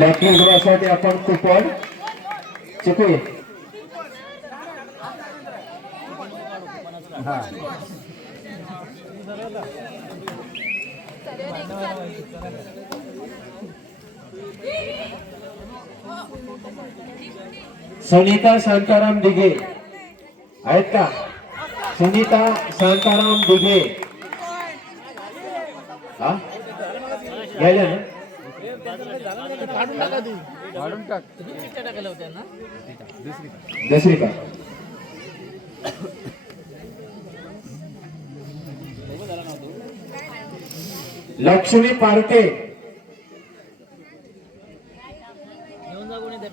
Lucky ड्रॉसाठी आपण coupon चुकूया. Sunita Shantaram Dighe आहेत का? सुनीता शांताराम दिघे हा गेल्या ना? दुसरी का? लक्ष्मी पार्टे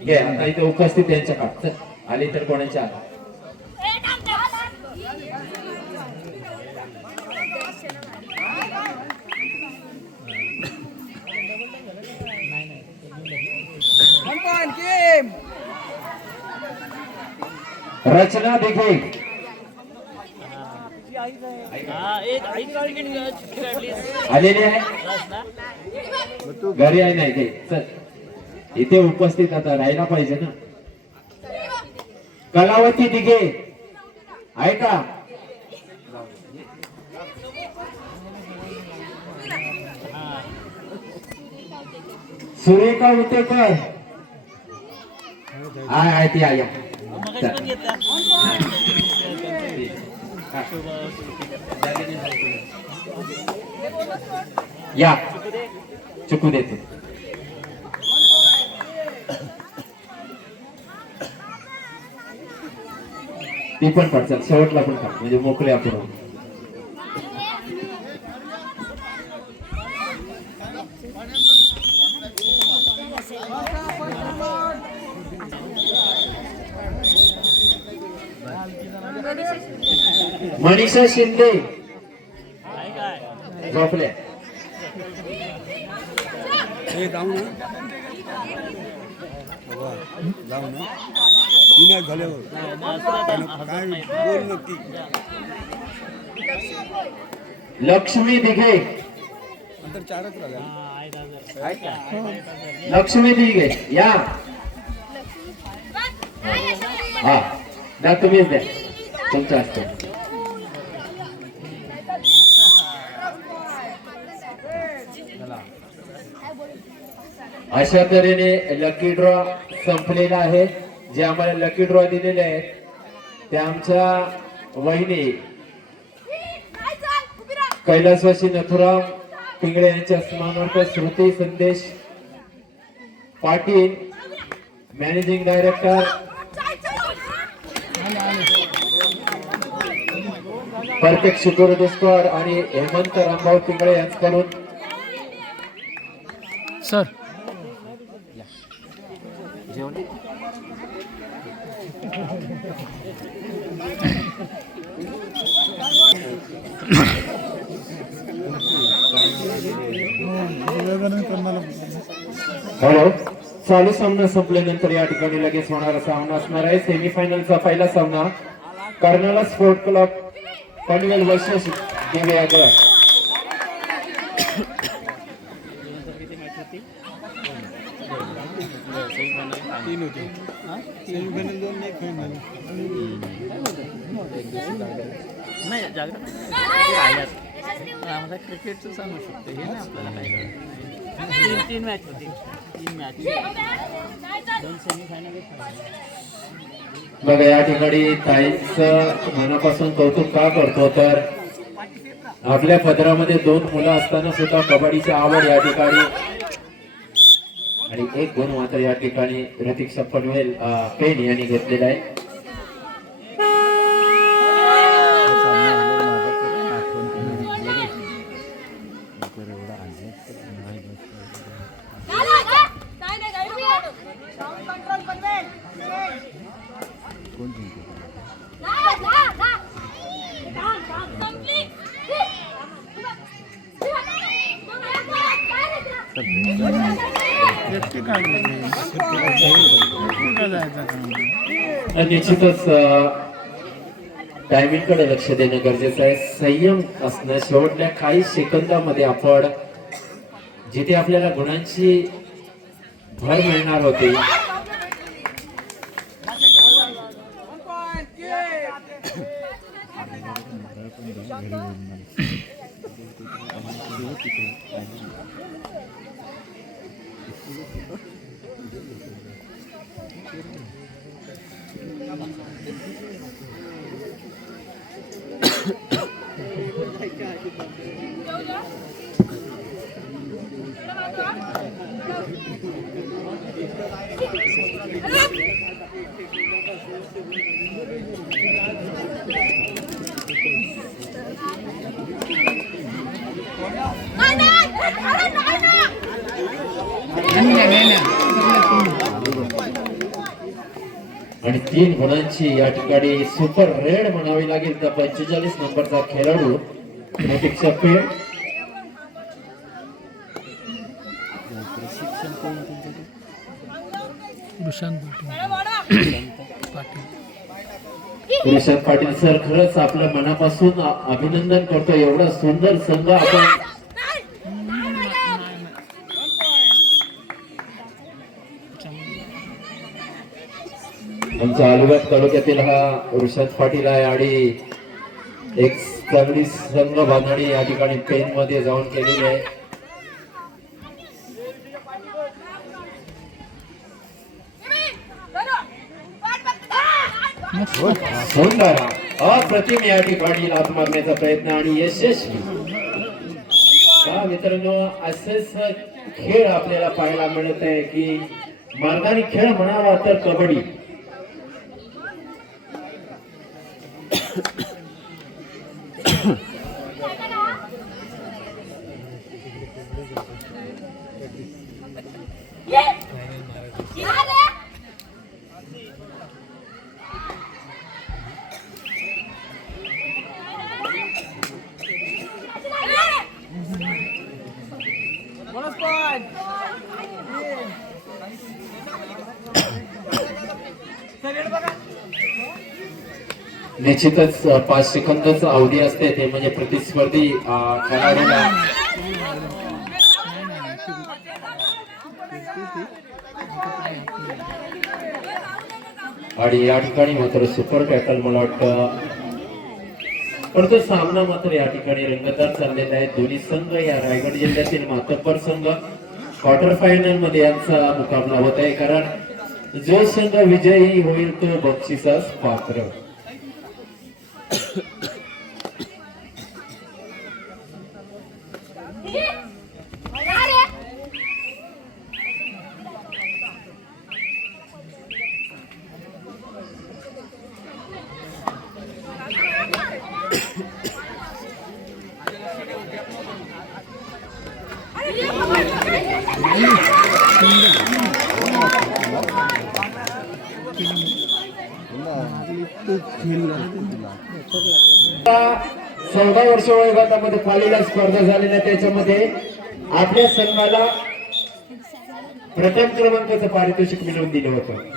घे आता इथे उपस्थित यांच्या का आली तर कोणाच्या रचना दिघे आलेली आहे घरी आहे नाही चल इथे उपस्थित आता राहायला पाहिजे ना. कलावती दिघे आहे का? सुरेखा उतेकर आहे ती आया या चुकू देते. ती पण पडचाल शेवटला पण का म्हणजे मोकळे आपण. मनीषा शिंदे झोपल्या जाऊ ना जाऊ ना ती नाही झाल्यावर काय बोल नक्की. लक्ष्मी दिघे नंतर 4च राहिल्या. लक्ष्मी दिघे या हा द्या तुम्हीच द्या तुमचं असतं. अशा तऱ्हेने लकी ड्रॉ संपलेला आहे. जे आम्हाला लकी ड्रॉ दिलेले आहेत ते आमच्या वहिनी कैलासवासी नथुराम पिंगळे यांच्या स्मरणार्थ श्रुती संदेश Patil managing director perfect security squad आणि हेमंत रामभाऊ पिंगळे यांच्याकडून सर हॅलो चालू सामना संपल्यानंतर या ठिकाणी लगेच होणारा सामना असणार आहे. सेमीफायनलचा पहिला सामना कर्नाला स्पोर्ट क्लब पनवेल वैश्य दिव्यागड नाही जागरण आम्हाला क्रिकेटचं सांगू शकतो हे ना आपल्याला काय तीन मॅच होती 3 मॅच 2 सेमीफायनल. बघा या ठिकाणी ताईंचं मनापासून कौतुक का करतो तर आपल्या पदरामध्ये 2 मुलं असताना सुद्धा कबड्डीची आवड या ठिकाणी आणि 1 गुण मात्र या ठिकाणी प्रतीक्षा पनवेल पेन यांनी घेतलेला आहे. निश्चितच टायमिंग कडे लक्ष देणं गरजेचं आहे. संयम असणं. शेवटल्या काही सेकंदामध्ये आपण जिथे आपल्याला गुणांची भर मिळणार होती आणि 3 गुणांची या ठिकाणी सुपर रेड म्हणावी लागेल तर 45 नंबरचा खेळाडू प्रतीक्षा पेड. प्रशांत पाटील सर खरंच आपल्या मनापासून अभिनंदन करतो. एवढा सुंदर संघ आपण आमच्या अलिबाग तालुक्यातील हा प्रशांत पाटील आहे आणि एक चांगली संघ बांधणी या ठिकाणी पेन मध्ये जाऊन केलेली आहे. सुंदर अप्रतिम या ठिकाणी लात मारण्याचा प्रयत्न आणि यशस्वी. मित्रांनो असेच खेळ आपल्याला पाहायला मिळत आहे की मैदानी खेळ म्हणावा तर कबड्डी. निश्चितच 5 सेकंदच अवधी असते ते म्हणजे प्रतिस्पर्धी खेळाडूला आणि या ठिकाणी मात्र सुपर टॅकल मला वाटतं. पण तो सामना मात्र या ठिकाणी रंगतदार चाललेला आहे. दोन्ही संघ या रायगड जिल्ह्यातील मातब्बर संघ क्वार्टर फायनल मध्ये यांचा मुकाबला होत आहे. कारण जो संघ विजयी होईल तो बक्षिसास पात्र. चौदा वर्ष वयोगटामध्ये पालीला स्पर्धा झालेल्या त्याच्यामध्ये आपल्या संघाला प्रथम क्रमांकाचं पारितोषिक मिळवून दिलं होतं.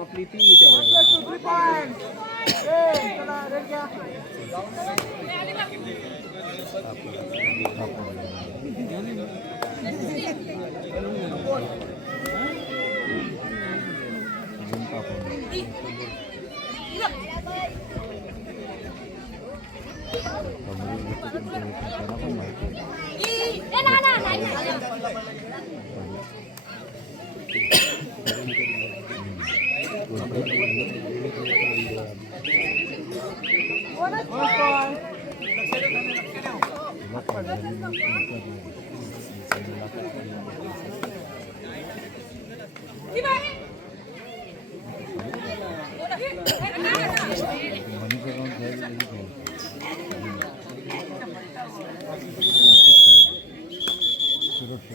आपली ती सुरत